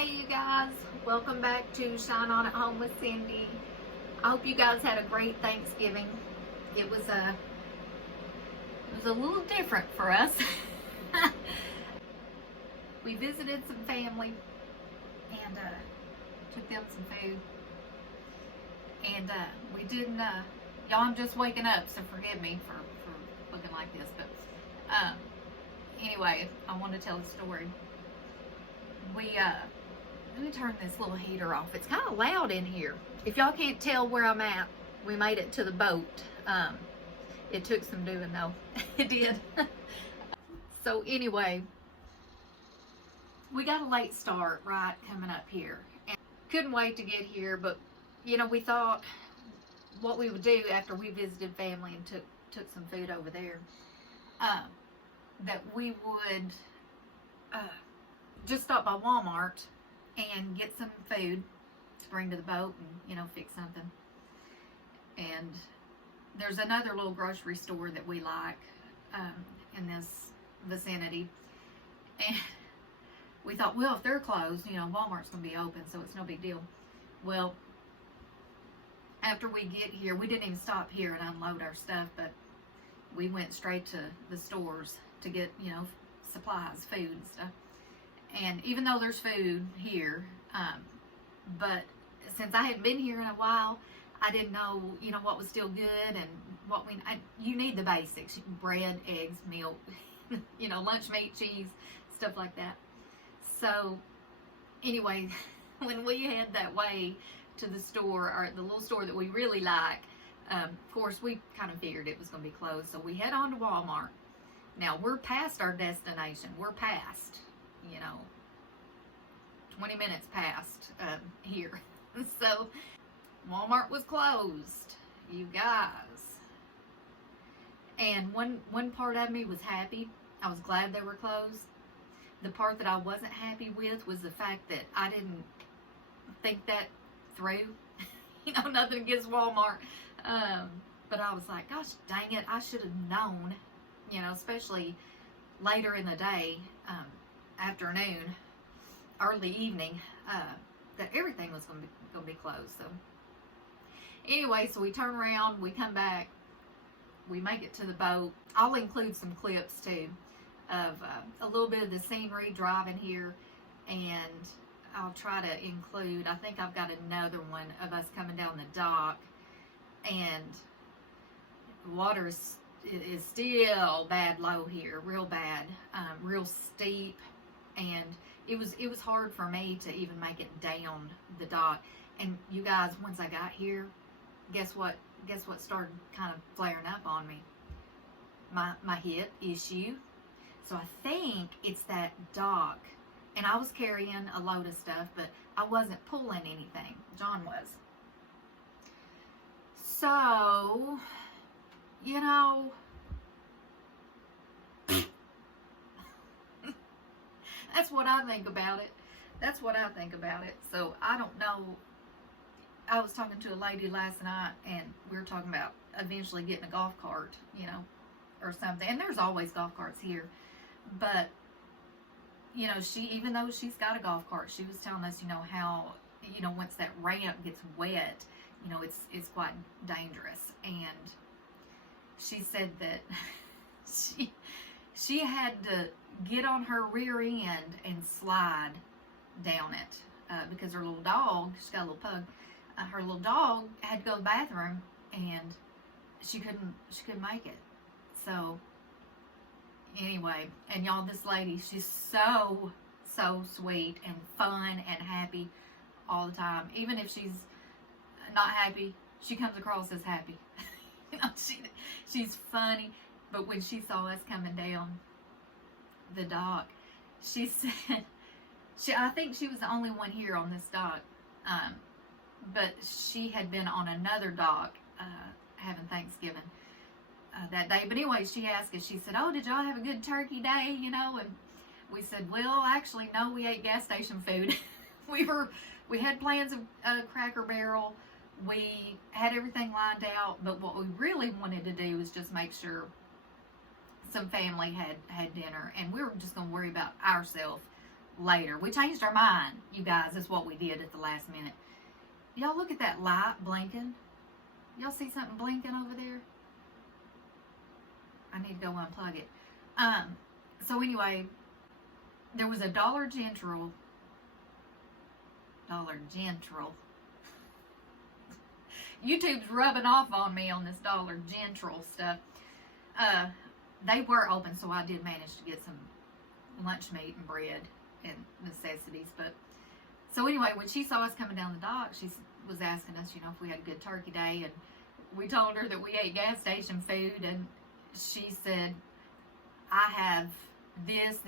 Hey you guys, welcome back to Shine On at Home with Cindy. I hope you guys had a great Thanksgiving. It was a little different for us. We visited some family and took them some food. And we didn't, y'all, I'm just waking up, so forgive me for looking like this. But anyway, I want to tell a story. Let me turn this little heater off. It's kind of loud in here. If y'all can't tell where I'm at, we made it to the boat. It took some doing though. It did. So anyway, we got a late start right coming up here. And couldn't wait to get here, but you know, we thought what we would do after we visited family and took some food over there, that we would just stop by Walmart and get some food to bring to the boat and, you know, fix something. And there's another little grocery store that we like in this vicinity. And we thought, well, if they're closed, you know, Walmart's going to be open, so it's no big deal. Well, after we get here, we didn't even stop here and unload our stuff, but we went straight to the stores to get, you know, supplies, food and stuff. And even though there's food here, but since I hadn't been here in a while, I didn't know, you know, what was still good and what you need the basics: bread, eggs, milk, you know, lunch meat, cheese, stuff like that. So anyway, when we head that way to the store, or the little store that we really like, of course we kind of figured it was going to be closed, so we head on to Walmart. Now we're past our destination. We're past, you know, 20 minutes past here. So Walmart was closed, you guys. And one part of me was happy. I was glad they were closed. The part that I wasn't happy with was the fact that I didn't think that through. You know, nothing against Walmart. But I was like, gosh dang it, I should have known, you know, especially later in the day, afternoon, early evening, that everything was going to be closed. So anyway, so we turn around, we come back, we make it to the boat. I'll include some clips too of a little bit of the scenery driving here, and I'll try to include, I think I've got another one of us coming down the dock, and the water is still bad low here, real bad, real steep, and it was hard for me to even make it down the dock. And you guys, once I got here, guess what started kind of flaring up on me? My hip issue. So I think it's that dock. And I was carrying a load of stuff, but I wasn't pulling anything. John was. So, you know, that's what I think about it. That's what I think about it. So I don't know. I was talking to a lady last night, and we were talking about eventually getting a golf cart, you know, or something. And there's always golf carts here. But, you know, even though she's got a golf cart, she was telling us, you know, how, you know, once that ramp gets wet, you know, it's quite dangerous. And she said that she had to get on her rear end and slide down it because her little dog, she's got a little pug, her little dog had to go to the bathroom, and she couldn't make it. So anyway, and y'all, this lady, she's so sweet and fun and happy all the time. Even if she's not happy, she comes across as happy. You know, she's funny. But when she saw us coming down the dock, she said, I think she was the only one here on this dock, but she had been on another dock having Thanksgiving that day. But anyway, she asked us, she said, oh, did y'all have a good turkey day, you know? And we said, well, actually, no, we ate gas station food. We had plans of Cracker Barrel. We had everything lined out, but what we really wanted to do was just make sure some family had dinner, and we were just going to worry about ourselves later. We changed our mind, you guys. That's what we did at the last minute. Y'all look at that light blinking. Y'all see something blinking over there? I need to go unplug it. So anyway, there was a Dollar General. YouTube's rubbing off on me on this Dollar General stuff. They were open, so I did manage to get some lunch meat and bread and necessities. But so anyway, when she saw us coming down the dock, she was asking us, you know, if we had a good turkey day, and we told her that we ate gas station food, and she said, I have this,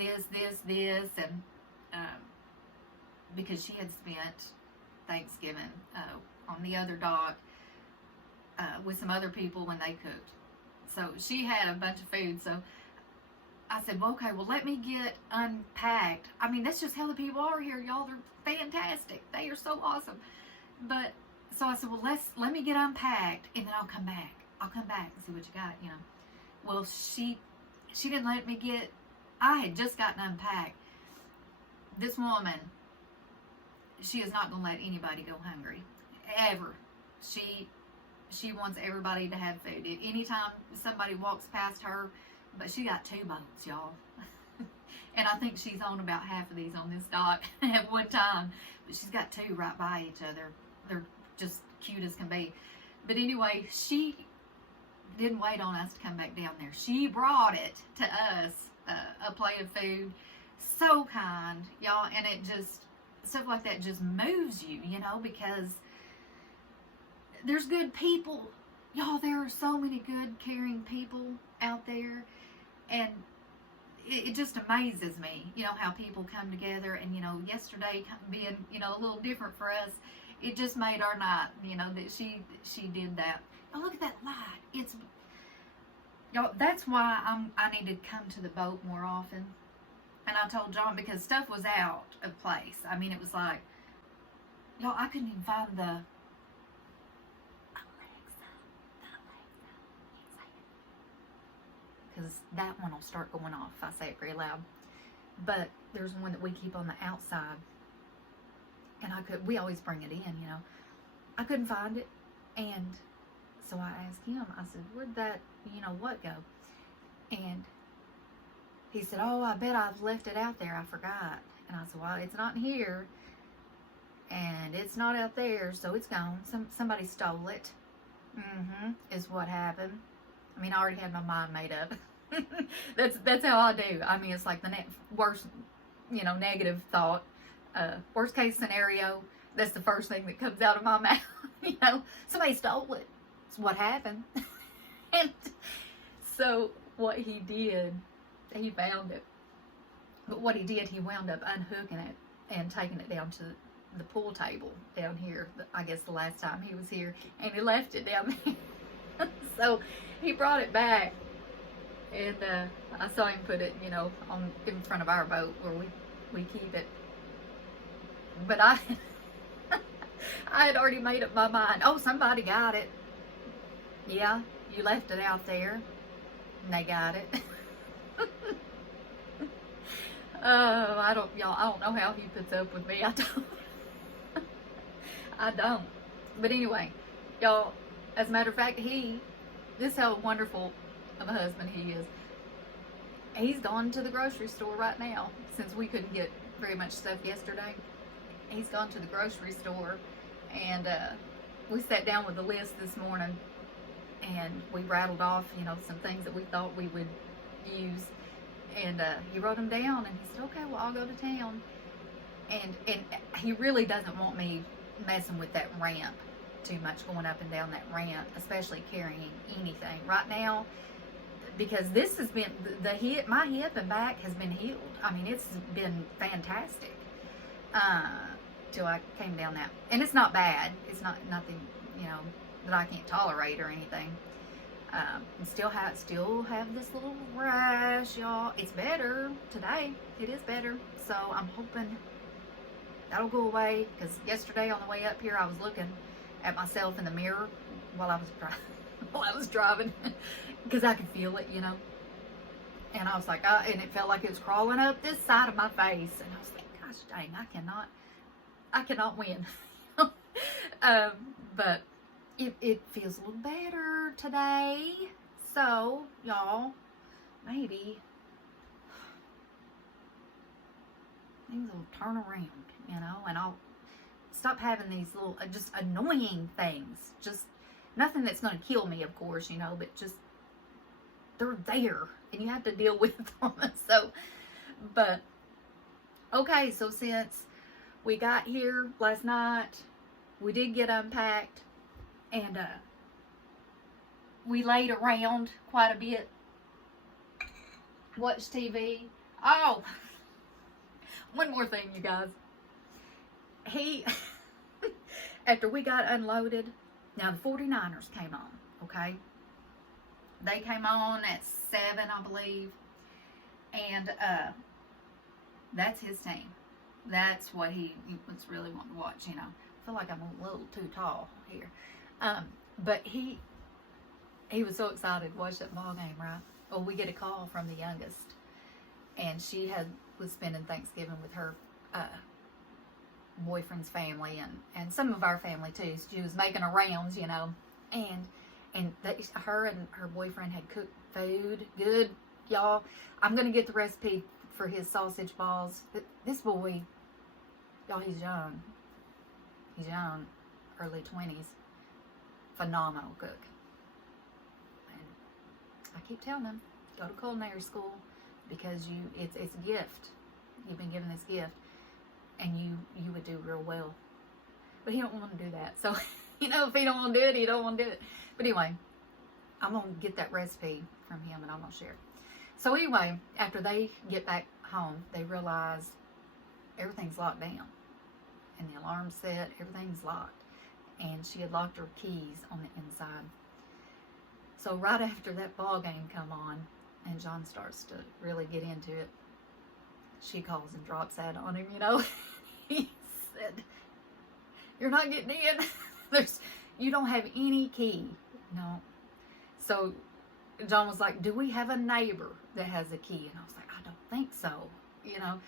and because she had spent Thanksgiving on the other dock with some other people when they cooked. So she had a bunch of food. So I said, well, okay, well, let me get unpacked. I mean, that's just how the people are here, y'all. They're fantastic. They are so awesome. But so I said, well, let me get unpacked, and then I'll come back. I'll come back and see what you got, you know. Well, she didn't let me get. I had just gotten unpacked. This woman, she is not going to let anybody go hungry, ever. She wants everybody to have food. Anytime somebody walks past her, but she got 2 boats, y'all. And I think she's on about half of these on this dock at one time. But she's got 2 right by each other. They're just cute as can be. But anyway, she didn't wait on us to come back down there. She brought it to us, a plate of food. So kind, y'all. And it just, stuff like that just moves you, you know, because there's good people. Y'all, there are so many good, caring people out there. And it just amazes me, you know, how people come together. And, you know, yesterday being, you know, a little different for us, it just made our night, you know, that she did that. Oh, look at that light. It's, y'all, that's why I need to come to the boat more often. And I told John, because stuff was out of place. I mean, it was like, y'all, I couldn't even find the because that one will start going off if I say it very loud. But there's one that we keep on the outside, and we always bring it in, you know. I couldn't find it, and so I asked him, I said, where'd that, you know, what go? And he said, oh, I bet I've left it out there, I forgot. And I said, well, it's not in here, and it's not out there, so it's gone. Somebody stole it. Is what happened. I mean, I already had my mind made up. That's how I do. I mean, it's like the worst, you know, negative thought. Worst case scenario, that's the first thing that comes out of my mouth. You know, somebody stole it. It's what happened. And so what he did, he found it. But what he did, he wound up unhooking it and taking it down to the pool table down here. I guess the last time he was here, and he left it down there. So he brought it back, and I saw him put it, you know, in front of our boat where we keep it. But I had already made up my mind. Oh, somebody got it. Yeah, you left it out there, and they got it. I don't know how he puts up with me. I don't. But anyway, y'all, as a matter of fact, this is how wonderful of a husband he is. He's gone to the grocery store right now, since we couldn't get very much stuff yesterday. He's gone to the grocery store, and we sat down with the list this morning, and we rattled off, you know, some things that we thought we would use. And he wrote them down, and he said, okay, well, I'll go to town. And he really doesn't want me messing with that ramp too much, going up and down that ramp, especially carrying anything right now, because this has been my hip and back has been healed. I mean, it's been fantastic till I came down that, and it's not bad. It's nothing, you know, that I can't tolerate or anything. And still have this little rash, y'all. It's better today. It is better. So I'm hoping that'll go away, because yesterday on the way up here, I was looking at myself in the mirror while I was driving, because I could feel it, you know. And I was like, and it felt like it was crawling up this side of my face, and I was like, God, gosh dang, I cannot win. But it feels a little better today. So, y'all, maybe things will turn around, you know, and I'll stop having these little, just annoying things. Just nothing that's going to kill me, of course, you know, but just, they're there, and you have to deal with them. So, but, okay, so since we got here last night, we did get unpacked, and, we laid around quite a bit, watched TV. Oh, one more thing, you guys. He, after we got unloaded, now the 49ers came on, okay? They came on at 7, I believe, and that's his team. That's what he was really wanting to watch, you know. I feel like I'm a little too tall here. But he was so excited to watch that ball game, right? Well, we get a call from the youngest, and she was spending Thanksgiving with her boyfriend's family and some of our family too. She was making her rounds, you know, and her and her boyfriend had cooked food, good, y'all. I'm gonna get the recipe for his sausage balls. This boy, y'all, he's young, early 20s, phenomenal cook. I keep telling them, go to culinary school, because it's a gift. You've been given this gift, and you would do real well. But he don't want to do that. So, you know, if he don't want to do it, he don't want to do it. But anyway, I'm going to get that recipe from him, and I'm going to share it. So anyway, after they get back home, they realize everything's locked down. And the alarm's set, everything's locked. And she had locked her keys on the inside. So right after that ball game come on, and John starts to really get into it, she calls and drops that on him, you know. He said, "You're not getting in. You don't have any key." No. So John was like, "Do we have a neighbor that has a key?" And I was like, "I don't think so, you know."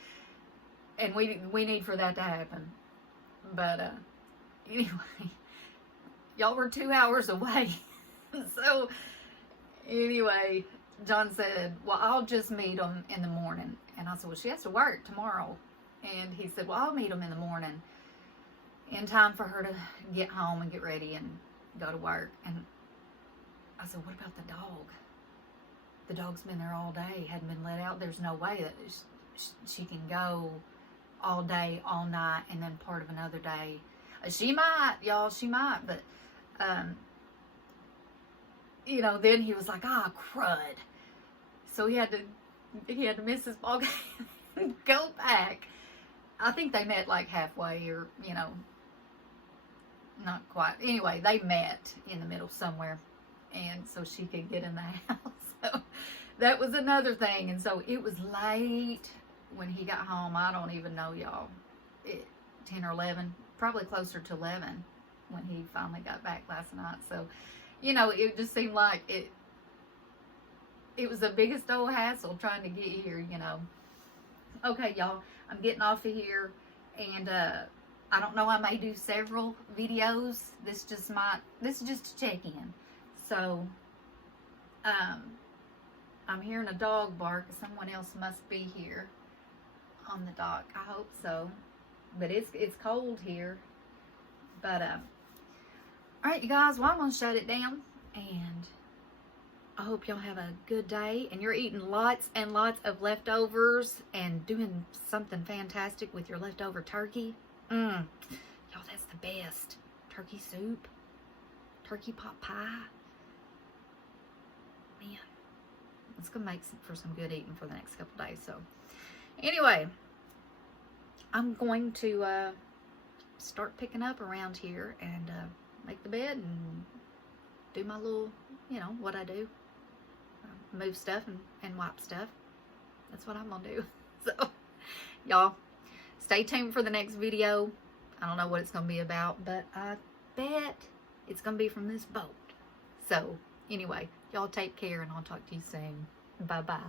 And we need for that to happen. But anyway, y'all were 2 hours away. So, anyway, John said, "Well, I'll just meet them in the morning." And I said, "Well, she has to work tomorrow." And he said, "Well, I'll meet them in the morning in time for her to get home and get ready and go to work." And I said, "What about the dog? The dog's been there all day, hadn't been let out. There's no way that she can go all day, all night, and then part of another day." She might, y'all, she might, but, you know, then he was like, "Ah, crud." So he had to miss his ball game and go back. I think they met like halfway, or, you know, not quite. Anyway, they met in the middle somewhere, and so she could get in the house. So that was another thing. And so it was late when he got home. I don't even know, y'all. 10 or 11, probably closer to 11 when he finally got back last night. So, you know, it just seemed like it was the biggest old hassle trying to get here, you know. Okay, y'all, I'm getting off of here, and I don't know, I may do several videos. This is just a check-in. So, I'm hearing a dog bark. Someone else must be here on the dock. I hope so. But it's cold here. But, alright, you guys, well, I'm going to shut it down, and I hope y'all have a good day, and you're eating lots and lots of leftovers and doing something fantastic with your leftover turkey. Y'all, that's the best. Turkey soup, turkey pot pie. Man, it's going to make for some good eating for the next couple days. So, anyway, I'm going to start picking up around here and make the bed and do my little, you know, what I do. Move stuff and wipe stuff. That's what I'm gonna do. So, y'all, stay tuned for the next video. I don't know what it's gonna be about, but I bet it's gonna be from this boat. So, anyway, y'all take care, and I'll talk to you soon. Bye-bye.